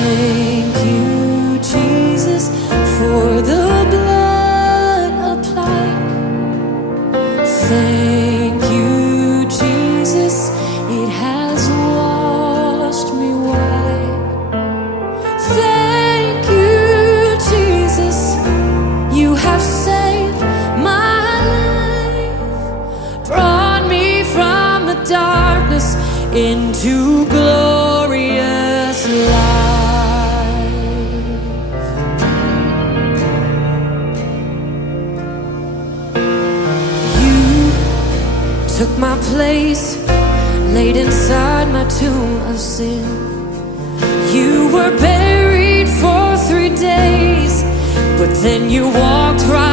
Thank you, Jesus, for the blood applied. Thank you, Jesus, it has washed me white. Thank you, Jesus, you have saved my life, brought me from the darkness into glorious light. You took my place, laid inside my tomb of sin. You were buried for 3 days, but then you walked right